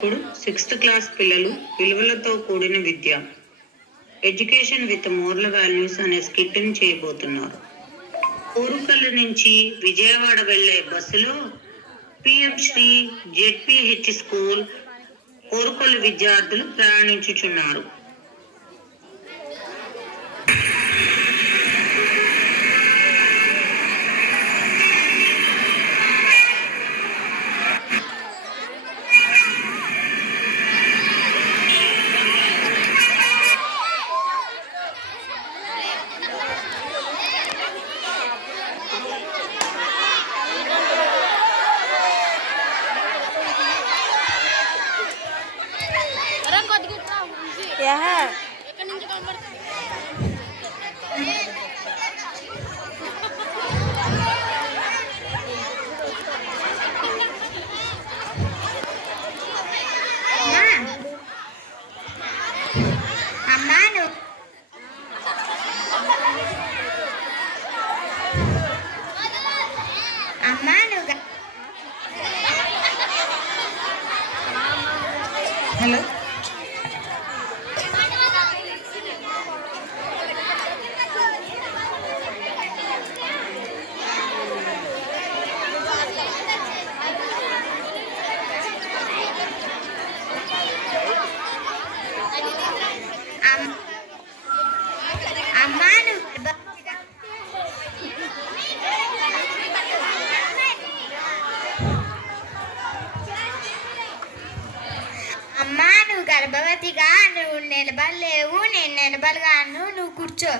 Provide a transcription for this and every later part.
ఇప్పుడు 6th class పిల్లలు విలువలతో కూడిన విద్య ఎడ్యుకేషన్ విత్ మోరల్ వాల్యూస్ అనే స్కిట్ని చేయబోతున్నారు. కోరుకల్లు నుంచి విజయవాడ వెళ్లే బస్సులో పిఎం శ్రీ జెడ్పిహెచ్ స్కూల్ కోరుకల్లు విద్యార్థులు ప్రయాణించుచున్నారు. హలో అమ్మా నువ్వు గర్భవతిగా, నువ్వు నిలబడలేవు, నేను నిలబడగాను, నువ్వు కూర్చో.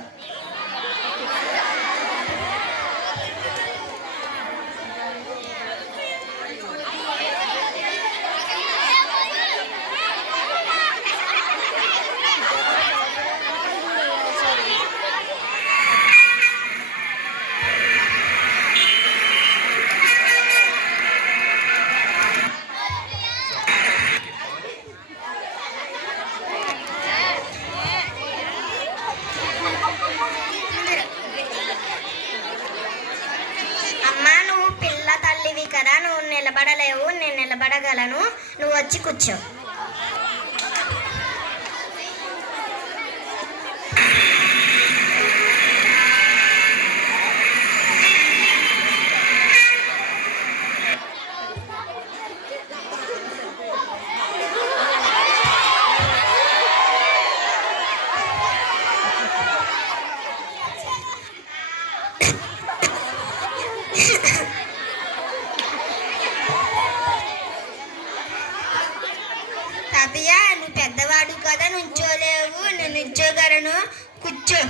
కదా నువ్వు నిలబడలేవు, నేను నిలబడగలను, నువ్వు వచ్చి కూర్చో. తాతయ్య నువ్వు పెద్దవాడు కదా, నుంచోలేవు, నేను నుంచోగలను, కూర్చో.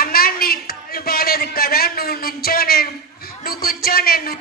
అన్నా నీ కాళ్ళు బాగాలేదు కదా, నువ్వు నుంచో, నువ్వు కూర్చో, నేను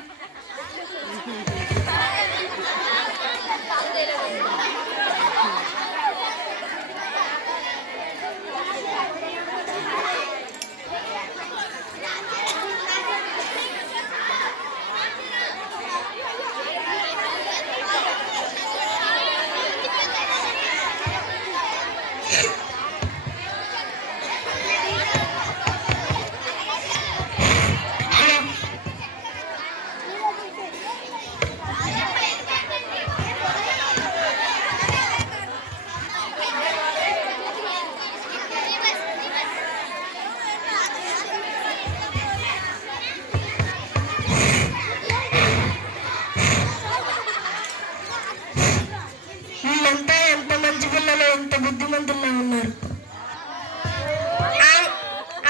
ఎంత మంచి పిల్లలు, ఎంత బుద్ధిమంతుల్లో ఉన్నారు.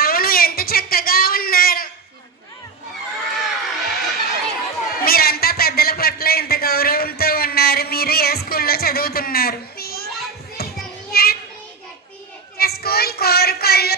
అవును, ఎంత చక్కగా ఉన్నారు. మీరంతా పెద్దల పట్ల ఇంత గౌరవంతో ఉన్నారు. మీరు ఏ స్కూల్లో చదువుతున్నారు? స్కూల్ కోరుకొల్లు.